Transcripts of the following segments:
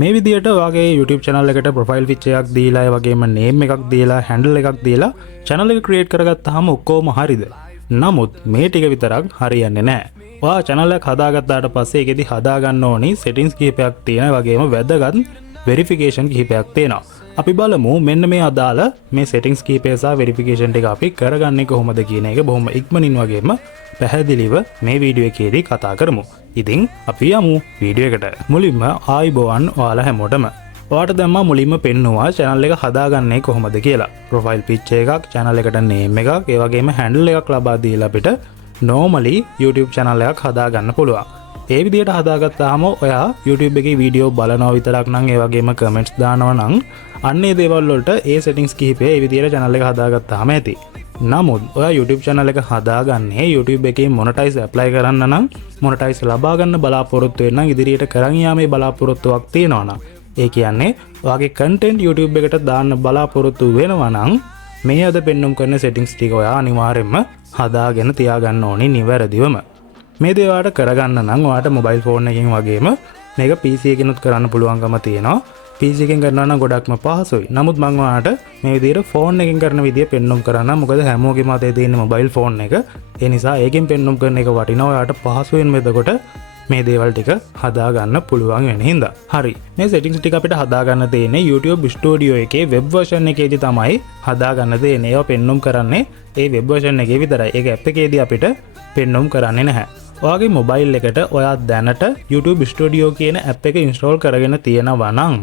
මේ විදිහට ඔයාගේ YouTube channel එකට profile picture එකක් දීලා ඒ වගේම name එකක් දීලා handle එකක් දීලා channel එක create කරගත්තාම ඔක්කොම හරිද? නමුත් මේ ටික විතරක් හරියන්නේ නැහැ. ඔයා channel එක හදාගත්තාට පස්සේ ඒකෙදි හදාගන්න ඕනි settings කිහිපයක් තියෙනවා. ඒ වගේම වැදගත් verification කිහිපයක් තියෙනවා. අපි බලමු මෙන්න මේ අදාළ මේ settings කිහිපය සහ verification ටික අපි කරගන්නේ කොහොමද කියන එක බොහොම ඉක්මනින් වගේම පැහැදිලිව මේ වීඩියෝ එකේදී කතා කරමු. ඉතින් අපි යමු වීඩියෝ එකට. මුලින්ම ආයිබෝවන් ඔයාලා හැමෝටම. ඔයාලට දැම්මා මුලින්ම පෙන්නුවා channel එක හදාගන්නේ කොහොමද කියලා. profile picture එකක්, channel එකට name එකක්, ඒ වගේම handle එකක් ලබා දීලා අපිට normally YouTube channel එකක් හදාගන්න පුළුවන්. ඒ විදිහට හදාගත්තාම ඔයා YouTube එකේ වීඩියෝ බලනවා විතරක් නම් ඒ වගේම comments දානවා නම් අන්නේ දේවල් වලට ඒ settings කිහිපය ඒ විදිහට channel එක හදාගත්තාම ඇති. නමුත් ඔයා YouTube channel එක හදාගන්නේ YouTube එකේ monetize apply කරන්න නම් monetize ලබා ගන්න බලාපොරොත්තු වෙන නම් ඉදිරියට කරන් යාමේ බලාපොරොත්තුවක් තියෙනවා නම් ඒ කියන්නේ ඔයාගේ content YouTube එකට දාන්න බලාපොරොත්තු වෙනවා නම් මේ අද පෙන්වුම් කරන settings ටික ඔයා අනිවාර්යයෙන්ම හදාගෙන තියාගන්න ඕනේ නිවැරදිවම. මේ දේවල්ට කරගන්න නම් ඔයාට mobile phone එකකින් වගේම මේක PC එකකිනුත් කරන්න පුළුවන්කම තියෙනවා. PC එකෙන් කරනවා නම් ගොඩක්ම පහසුයි. නමුත් මම ඔයාලට මේ විදිහට phone එකෙන් කරන විදිය පෙන්වුම් කරන්න. මොකද හැමෝගෙම අතේ තියෙන mobile phone එක. ඒ නිසා ඒකෙන් පෙන්වුම් කරන එක වටිනවා. ඔයාලට පහසුවෙන් මෙතකොට මේ දේවල් ටික හදා ගන්න පුළුවන් වෙන හින්දා. හරි. මේ settings ටික අපිට හදා ගන්න තියෙන්නේ YouTube Studio එකේ web version එකේදී තමයි හදා ගන්න තියෙන්නේ. ඒවා පෙන්වුම් කරන්නේ ඒ web version එකේ විතරයි. ඒක app එකේදී අපිට පෙන්වුම් කරන්නේ නැහැ. ඔයාගේ මොබයිල් එකට ඔයා දැනට YouTube Studio කියන app එක install කරගෙන තියෙනවා නම්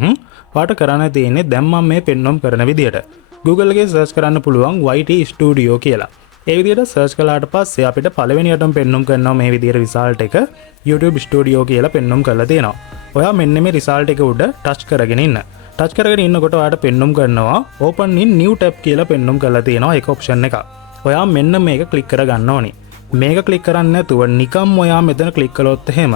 ඔයාට කරන්න තියෙන්නේ දැන් මම මේ පෙන්වුම් කරන විදියට Google එකේ search කරන්න පුළුවන් YT Studio කියලා. ඒ විදියට search කළාට පස්සේ අපිට පළවෙනියටම පෙන්වුම් කරනවා මේ විදියට result එක YouTube Studio කියලා පෙන්වුම් කරලා තියෙනවා. ඔයා මෙන්න මේ result එක උඩ touch කරගෙන ඉන්න. touch කරගෙන ඉන්නකොට ඔයාට පෙන්වුම් කරනවා open in new tab කියලා පෙන්වුම් කරලා තියෙනවා එක option එකක්. ඔයා මෙන්න මේක click කර ගන්න ඕනි. මේක ක්ලික් කරන්න නැතුව නිකම් ඔයා මෙතන ක්ලික් කළොත් එහෙම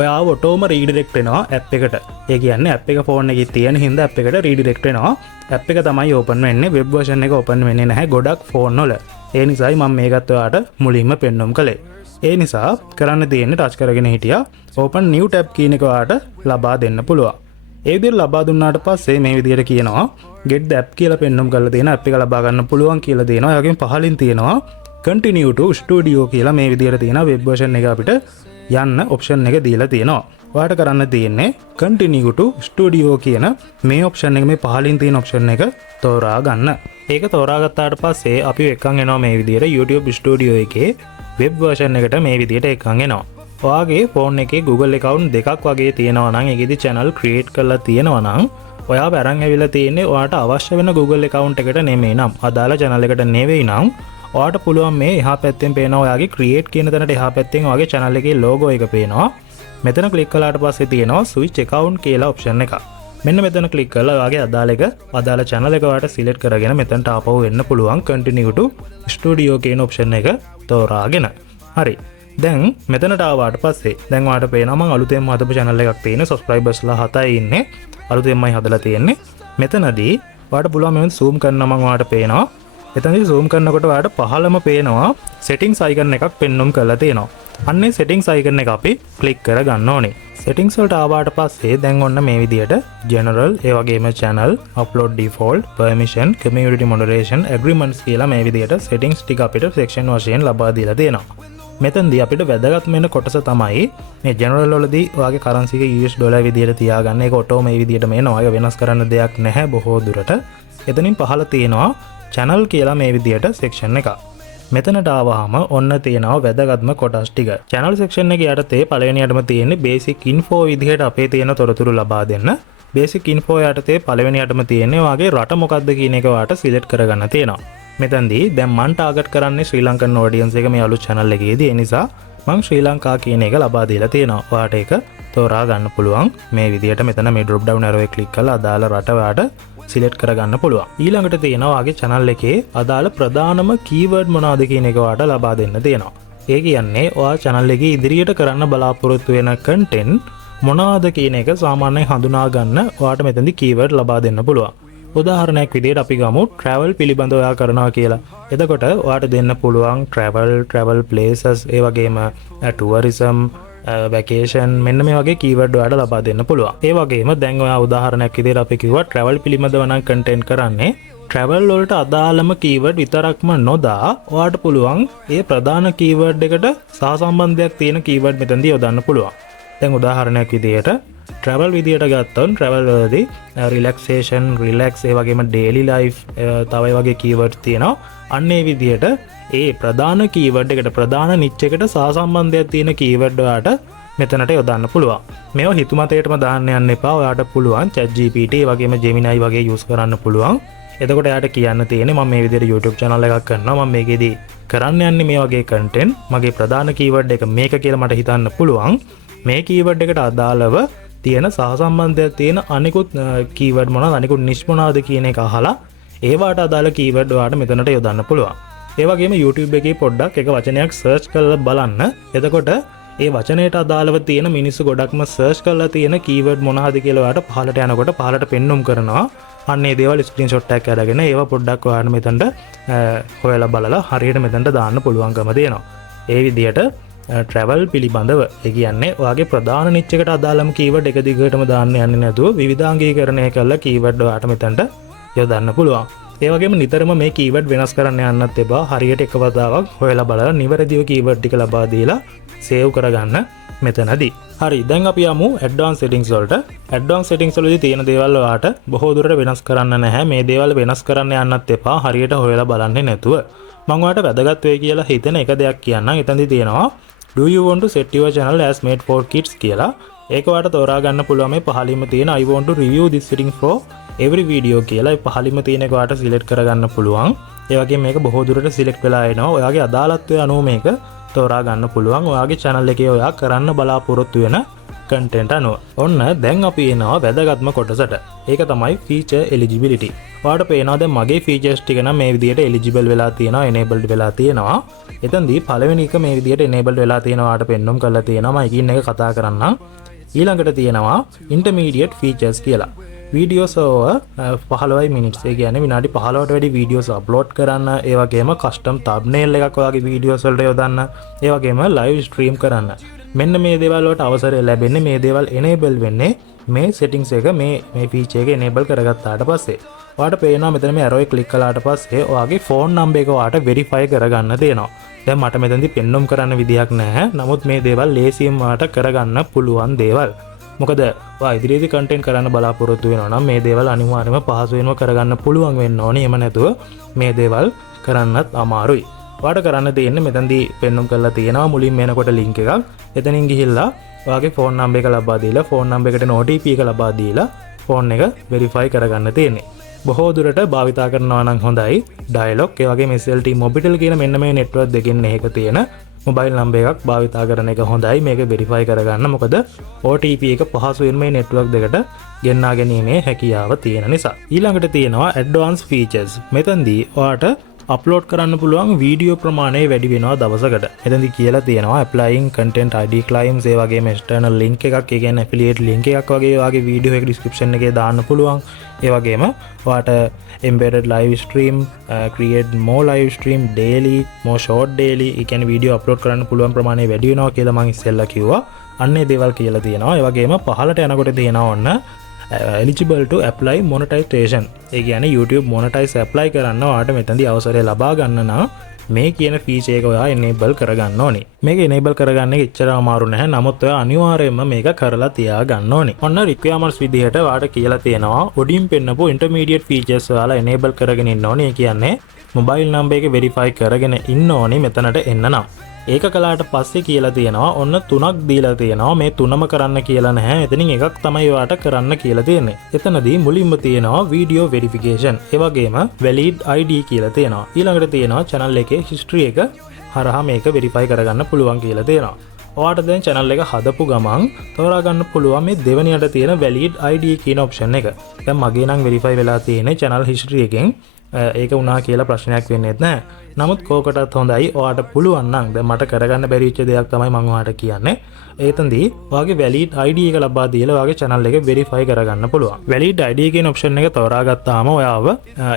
ඔයා ඔටෝම රීඩිරෙක්ට් වෙනවා ඇප් එකට. ඒ කියන්නේ ඇප් එක ෆෝන් එකේ තියෙන හින්දා ඇප් එකට රීඩිරෙක්ට් වෙනවා. ඇප් එක තමයි ඕපන් වෙන්නේ. වෙබ් version එක ඕපන් වෙන්නේ නැහැ ගොඩක් ෆෝන් වල. ඒ නිසායි මම මේකත් ඔයාට මුලින්ම පෙන්වුම් කළේ. ඒ නිසා කරන්න තියෙන්නේ ටච් කරගෙන හිටියා open new tab කියන එක ඔයාට ලබා දෙන්න පුළුවන්. ඒ විදිහට ලබා දුන්නාට පස්සේ මේ විදිහට කියනවා get the app කියලා පෙන්වුම් කරලා තියෙන ඇප් එක ලබා ගන්න පුළුවන් කියලා දෙනවා. ඒ වගේම පහලින් තියෙනවා continue to studio කියලා මේ විදිහට තියෙන web version එක අපිට යන්න option එක දීලා තියෙනවා. ඔයාලට කරන්න තියෙන්නේ continue to studio කියන මේ option එක මේ පහලින් තියෙන option එක තෝරා ගන්න. ඒක තෝරාගත්තාට පස්සේ අපි එක්කන් එනවා මේ විදිහට YouTube Studio එකේ web version එකට මේ විදිහට එක්කන් එනවා. ඔයාගේ phone එකේ Google account දෙකක් වගේ තියෙනවා නම් ඒකෙදි channel create කරලා තියෙනවා නම් ඔයා අරන් ඇවිල්ලා තියෙන්නේ ඔයාට අවශ්‍ය වෙන Google account එකට නෙමෙයි නම් අදාළ channel එකට නෙවෙයි නම් ඔයාට පුළුවන් මේ එහා පැත්තෙන් පේනවා ඔයාගේ create කියන තැනට එහා පැත්තෙන් ඔයාගේ channel එකේ logo එක පේනවා. මෙතන click කළාට පස්සේ තියෙනවා switch account කියලා option එක. මෙන්න මෙතන click කරලා ඔයාගේ අදාළ channel එක ඔයාට select කරගෙන මෙතනට ආපහු එන්න පුළුවන් continue to studio කියන option එක තෝරාගෙන. හරි. දැන් මෙතනට ආවාට පස්සේ දැන් ඔයාට පේනවා මම අලුතෙන්ම හදපු channel එකක් තියෙන subscribersලා 7යි ඉන්නේ. අලුතෙන්මයි හදලා තියෙන්නේ. මෙතනදී ඔයාට පුළුවන් මෙන්න zoom කරනවා මම ඔයාට පේනවා. එතනදී zoom කරනකොට ඔයාලට පහළම පේනවා settings icon එකක් පෙන්වුම් කරලා තියෙනවා. අන්නේ settings icon එක අපි click කර ගන්න ඕනේ. settings වලට ආවාට පස්සේ දැන් ඔන්න මේ විදියට general ඒ වගේම channel upload default permission community moderation agreements කියලා මේ විදියට settings ටික අපිට section වශයෙන් ලබා දීලා තියෙනවා. මෙතනදී අපිට වැදගත් වෙන කොටස තමයි මේ general වලදී ඔයාගේ currency එක US dollar විදියට තියාගන්න. ඒක ඔටෝ මේ විදියටම එනවා. ඒක වෙනස් කරන්න දෙයක් නැහැ බොහෝ දුරට. එතනින් පහළ තියෙනවා channel කියලා මේ විදියට section එක. මෙතනට ආවහම ඔන්න තියෙනවා වැදගත්ම කොටස් ටික. channel section එකේ යටතේ පළවෙනියටම තියෙන්නේ basic info විදිහට අපේ තියෙන තොරතුරු ලබා දෙන්න. basic info යටතේ පළවෙනියටම තියෙන්නේ ඔයාගේ රට මොකක්ද කියන එක ඔයාට select කරගන්න තියෙනවා. මෙතනදී දැන් මම target කරන්නේ ශ්‍රී ලංකන් audience එක මේ අලුත් channel එකේදී. ඒ නිසා මම ශ්‍රී ලංකා කියන එක ලබා දීලා තියෙනවා. ඔයාට ඒක තෝරා ගන්න පුළුවන්. මේ විදිහට මෙතන මේ drop down arrow එක click කරලා අදාළ රට ඔයාට select කරගන්න පුළුවන්. ඊළඟට තියෙනවා ඔයාගේ channel එකේ අදාළ ප්‍රධානම keyword මොනවද කියන එක ඔයාට ලබා දෙන්න තියෙනවා. ඒ කියන්නේ ඔයා channel එකේ ඉදිරියට කරන්න බලාපොරොත්තු වෙන content මොනවද කියන එක සාමාන්‍යයෙන් හඳුනා ගන්න ඔයාට මෙතනදී keyword ලබා දෙන්න පුළුවන්. උදාහරණයක් විදිහට අපි ගමු travel පිළිබඳව ඔයා කරනවා කියලා. එතකොට ඔයාට දෙන්න පුළුවන් travel places ඒ වගේම tourism වැකේෂන් මෙන්න මේ වගේ කීවර්ඩ් වලට ලබා දෙන්න පුළුවන්. ඒ වගේම දැන් ඔයා උදාහරණයක් විදිහට අපි කිව්වා travel පිළිබඳව නම් content කරන්නේ travel වලට අදාළම කීවර්ඩ් විතරක්ම නොදා ඔයාට පුළුවන් ඒ ප්‍රධාන කීවර්ඩ් එකට සහසම්බන්ධයක් තියෙන කීවර්ඩ් මෙතනදී යොදන්න පුළුවන්. දැන් උදාහරණයක් විදිහට travel විදිහට ගත්තොත් travel වලදී relaxation, relax ඒ වගේම daily life තව ඒ වගේ keywords තියෙනවා. අන්න ඒ විදිහට ඒ ප්‍රධාන keyword එකට ප්‍රධාන niche එකට සහසම්බන්ධයක් තියෙන keyword වලට මෙතනට යොදන්න පුළුවන්. මේවා හිතුමතේටම දාන්න යන්න එපා. ඔයාට පුළුවන් ChatGPT වගේම Gemini වගේ use කරන්න පුළුවන්. එතකොට එයාට කියන්න තියෙන්නේ මම මේ විදිහට YouTube channel එකක් කරනවා. මම මේකෙදී කරන්න යන්නේ මේ වගේ content. මගේ ප්‍රධාන keyword එක මේක කියලා මට හිතන්න පුළුවන්. මේ keyword එකට අදාළව තියෙන සහසම්බන්ධයක් තියෙන අනිකුත් keyword මොනවාද අනිකුත් niche මොනවාද කියන එක අහලා ඒවට අදාළ keyword ඔයාලට මෙතනට යොදන්න පුළුවන්. ඒ වගේම YouTube එකේ පොඩ්ඩක් එක වචනයක් search කරලා බලන්න. එතකොට ඒ වචනයට අදාළව තියෙන මිනිස්සු ගොඩක්ම search කරලා තියෙන keyword මොනවාද කියලා ඔයාලට පහලට යනකොට පහලට පෙන්눔 කරනවා. අන්න ඒ දේවල් screenshot එකක් අරගෙන ඒවා පොඩ්ඩක් ඔයාලට මෙතනට හොයලා බලලා හරියට මෙතනට දාන්න පුළුවන්කම දෙනවා. ඒ විදිහට travel පිළිබඳව ඒ කියන්නේ ඔයාගේ ප්‍රධාන niche එකට අදාළම keyword එක දිගටම දාන්න යන්නේ නැතුව විවිධාංගීකරණය කරලා keyword ඔයාලට මෙතනට යොදන්න පුළුවන්. ඒ වගේම නිතරම මේ keyword වෙනස් කරන්න යන්නත් එපා. හරියට එක වතාවක් හොයලා බලලා නිවැරදිව keyword ටික ලබා දීලා save කරගන්න මෙතනදී. හරි දැන් අපි යමු advanced settings වලට. advanced settings වලදී තියෙන දේවල් ඔයාලට බොහෝ දුරට වෙනස් කරන්න නැහැ. මේ දේවල් වෙනස් කරන්න යන්නත් එපා. හරියට හොයලා බලන්නේ නැතුව. මම ඔයාලට වැදගත් වෙයි කියලා හිතෙන එක දෙයක් කියන්නම්. එතනදී තියෙනවා Do you want to set your channel as made for kids කියලා. ඒක ඔයාලට තෝරා ගන්න පුළුවන් මේ පහළින්ම තියෙන I want to review this setting for every video කියලා. ඒ පහළින්ම තියෙන එක ඔයාලට select කරගන්න පුළුවන්. ඒ වගේම මේක බොහෝ දුරට select වෙලා එනවා. ඔයාගේ අදාළත්වය අනුව මේක තෝරා ගන්න පුළුවන්. ඔයාගේ channel එකේ ඔයා කරන්න බලාපොරොත්තු වෙන content අනුව. ඔන්න දැන් අපි එනවා වැදගත්ම කොටසට. ඒක තමයි feature eligibility. ඔයාලට පේනවා දැන් මගේ features ටික නම් මේ විදිහට eligible වෙලා තියෙනවා, enabled වෙලා තියෙනවා. එතෙන්දී පළවෙනි එක මේ විදිහට enabled වෙලා තියෙනවා ඔයාලට පෙන්눔 කරලා තියෙනවා. මම එකින් එක කතා කරන්නම්. ඊළඟට තියෙනවා intermediate features කියලා. videos over 15 minutes. ඒ කියන්නේ විනාඩි 15ට වැඩි videos upload කරන්න, ඒ වගේම custom thumbnail එකක් ඔයාගේ videos වලට යොදන්න, ඒ වගේම live stream කරන්න. මෙන්න මේ දේවල් වලට අවසරය ලැබෙන්නේ මේ දේවල් enable වෙන්නේ මේ settings එක මේ feature එක enable කරගත්තාට පස්සේ. ඔයාලට පේනවා මෙතන මේ arrow එක click කළාට පස්සේ ඔයාගේ phone number එක ඔයාලට verify කරගන්න දෙනවා. දැන් මට මෙතනදී පෙන්눔 කරන්න විදියක් නැහැ. නමුත් මේ දේවල් ලේසියෙන් ඔයාලට කරගන්න පුළුවන් දේවල්. මොකද ඔයා ඉදිරියේදී content කරන්න බලාපොරොත්තු වෙනවා නම් මේ දේවල් අනිවාර්යයෙන්ම පහසුවෙන්ම කරගන්න පුළුවන් වෙන්න ඕනේ. එහෙම නැතුව මේ දේවල් කරන්නත් අමාරුයි. ඔයාලට කරන්න තියෙන්නේ මෙතනදී පෙන්눔 කරලා තියෙනවා මුලින්ම එනකොට link එකක්. එතනින් ගිහිල්ලා ඔයාගේ phone number එක ලබා දීලා phone number එකට OTP එක ලබා දීලා phone එක verify කරගන්න තියෙන්නේ. බොහෝ දුරට භාවිතා කරනවා නම් හොඳයි. Dialog ඒ වගේම SLT Mobitel කියන මෙන්න මේ network දෙකෙන් එකක තියෙන mobile number එකක් භාවිතා කරන එක හොඳයි. මේක verify කරගන්න. මොකද OTP එක පහසුවෙන් මේ network දෙකට ගෙන්නා ගැනීමේ හැකියාව තියෙන නිසා. ඊළඟට තියෙනවා advanced features. මෙතනදී ඔයාට අප්ලෝඩ් කරන්න පුළුවන් වීඩියෝ ප්‍රමාණය වැඩි වෙනවා දවසකට. එතනදී කියලා තියෙනවා applying content ID claims ඒ වගේම external link එකක්, ඒ කියන්නේ affiliate link එකක් වගේ ඔයාගේ වීඩියෝ එක description එකේ දාන්න පුළුවන්. ඒ වගේම ඔයාට embedded live stream, create more live stream daily, more short daily, ඒ කියන්නේ වීඩියෝ අප්ලෝඩ් කරන්න පුළුවන් ප්‍රමාණය වැඩි වෙනවා කියලා මම ඉස්සෙල්ලා කිව්වා. අන්නේ දේවල් කියලා තියෙනවා. ඒ වගේම පහලට යනකොට තියෙනවා ඔන්න eligible to apply monetization. ඒ කියන්නේ YouTube monetize apply කරන්න ඔයාලට මෙතනදී අවසරය ලබා ගන්න නම් මේ කියන feature එක ඔයා enable කරගන්න ඕනේ. මේක enable කරගන්න එක එච්චර අමාරු නැහැ. නමුත් ඔයා අනිවාර්යයෙන්ම මේක කරලා තියා ගන්න ඕනේ. ඔන්න requirements විදිහට ඔයාලට කියලා තියෙනවා උඩින් පෙන්නපු intermediate features ඔයාලා enable කරගෙන ඉන්න ඕනේ. ඒ කියන්නේ mobile number එක verify කරගෙන ඉන්න ඕනේ මෙතනට එන්න නම්. ඒක කළාට පස්සේ කියලා තියෙනවා ඔන්න 3ක් දීලා තියෙනවා. මේ 3ම කරන්න කියලා නැහැ. එතනින් එකක් තමයි ඔයාට කරන්න කියලා තියෙන්නේ. එතනදී මුලින්ම තියෙනවා video verification. ඒ වගේම valid ID කියලා තියෙනවා. ඊළඟට තියෙනවා channel එකේ history එක හරහා මේක verify කරගන්න පුළුවන් කියලා තියෙනවා. ඔයාට දැන් channel එක හදපු ගමන් තෝරා ගන්න පුළුවන් මේ දෙවෙනියට තියෙන valid ID කියන option එක. දැන් මගේ නම් verify වෙලා තියෙන්නේ channel history එකෙන්. ඒක වුණා කියලා ප්‍රශ්නයක් වෙන්නේ නැහැ. නමුත් කෝකටත් හොඳයි ඔයාට පුළුවන් නම් දැන් මට කරගන්න බැරි වෙච්ච දෙයක් තමයි මම ඔයාට කියන්නේ. එතෙන්දී ඔයාගේ valid ID එක ලබා දීලා ඔයාගේ channel එක verify කරගන්න පුළුවන්. valid ID කියන option එක තෝරා ගත්තාම ඔයාව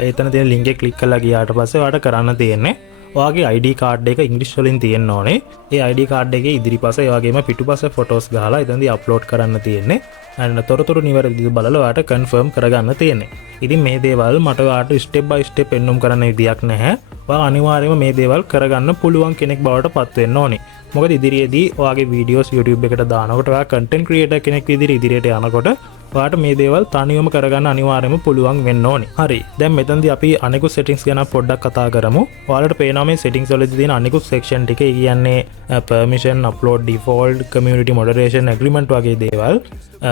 එතන තියෙන link එක click කරලා ගියාට පස්සේ ඔයාට කරන්න තියෙන්නේ ඔයාගේ ID කාඩ් එක ඉංග්‍රීසි වලින් තියෙන්න ඕනේ. ඒ ID කාඩ් එකේ ඉදිරිපස ඒ වගේම පිටුපස ෆොටෝස් ගහලා එතනදී අප්ලෝඩ් කරන්න තියෙන්නේ. and තොරතුරු නිවැරදිව බලලා ඔයාට කන්ෆර්ම් කරගන්න තියෙන්නේ. ඉතින් මේ දේවල් මට ඔයාට ස්ටෙප් බයි ස්ටෙප් පෙන්වුම් කරන්න විදියක් නැහැ. ඔයා අනිවාර්යයෙන්ම මේ දේවල් කරගන්න පුළුවන් කෙනෙක් බවට පත් වෙන්න ඕනේ. මොකද ඉදිරියේදී ඔයාගේ වීඩියෝස් YouTube එකට දානකොට ඔයා content creator කෙනෙක් විදිහට ඉදිරියට යනකොට ඔයාට මේ දේවල් තනියම කරගන්න අනිවාර්යයෙන්ම පුළුවන් වෙන්න ඕනේ. හරි. දැන් මෙතනදී අපි අනිකුත් settings ගැන පොඩ්ඩක් කතා කරමු. ඔයාලට පේනවා මේ settings වලදී තියෙන අනිකුත් section ටික කියන්නේ permission, upload default, community moderation, agreement වගේ දේවල්.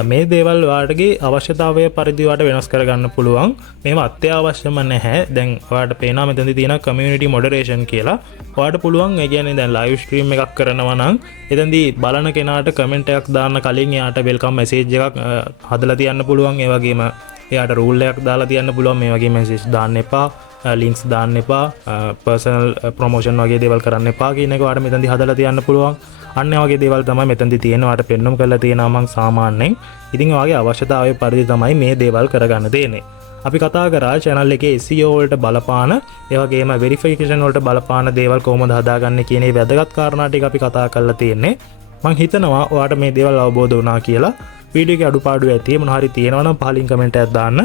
මේ දේවල් ඔයාලගේ අවශ්‍යතාවය පරිදි ඔයාලට වෙනස් කරගන්න පුළුවන්. මේව අත්‍යවශ්‍යම නැහැ. දැන් ඔයාලට පේනවා මෙතනදී තියෙන community moderation කියලා. ඔයාලට පුළුවන් ඒ කියන්නේ දැන් live stream එකක් කරනවා නම් එතනදී බලන කෙනාට comment එකක් දාන්න කලින් එයාට welcome message එකක් හදලා තියන්න පුළුවන්. ඒ වගේම එයාට රූල් එකක් දාලා තියන්න පුළුවන්. මේ වගේ message දාන්න එපා, links දාන්න එපා, personal promotion වගේ දේවල් කරන්න එපා කියන එක ඔයාලට මෙතනදී හදලා තියන්න පුළුවන්. අන්න වගේ දේවල් තමයි මෙතනදී තියෙනවා. ඔයාලට පෙන්වන්න කරලා තියෙනවා මම සාමාන්‍යයෙන්. ඉතින් ඔයාගේ අවශ්‍යතාවය පරිදි තමයි මේ දේවල් කරගන්න තියෙන්නේ. අපි කතා කරා channel එකේ SEO වලට බලපාන ඒ වගේම verification වලට බලපාන දේවල් කොහොමද හදාගන්නේ කියන මේ වැදගත් කාරණා ටික අපි කතා කරලා තියෙන්නේ. මම හිතනවා ඔයාලට මේ දේවල් අවබෝධ වුණා කියලා. වීඩියෝ එකේ අඩුපාඩු ඇති මොනවා හරි තියෙනවා නම් පහලින් කමෙන්ට් එකක් දාන්න.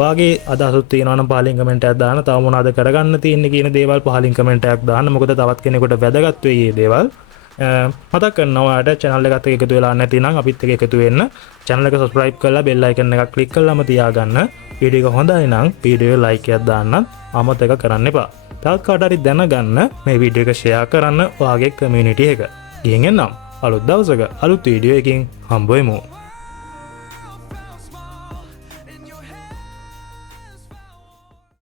ඔයාගේ අදහසක් තියෙනවා නම් පහලින් කමෙන්ට් එකක් දාන්න. තව මොනවද කරගන්න තියෙන්නේ කියන දේවල් පහලින් කමෙන්ට් එකක් දාන්න. මොකද තවත් කෙනෙකුට වැදගත් වෙයි මේ දේවල්. මතක් කරනවා ඔයාලට channel එකත් එක්ක එකතු වෙලා නැතිනම් අපිත් එක්ක එකතු වෙන්න. channel එක subscribe කරලා bell icon එකක් click කරලාම තියාගන්න. වීඩියෝ එක හොඳයි නම් වීඩියෝ එක like එකක් දාන්නත් අමතක කරන්න එපා. තවත් කාට හරි දැනගන්න මේ වීඩියෝ එක share කරන්න ඔයාගේ community එක. ගිහින් එන්නම්. අලුත් දවසක අලුත් වීඩියෝ එකකින් හම්බ වෙමු.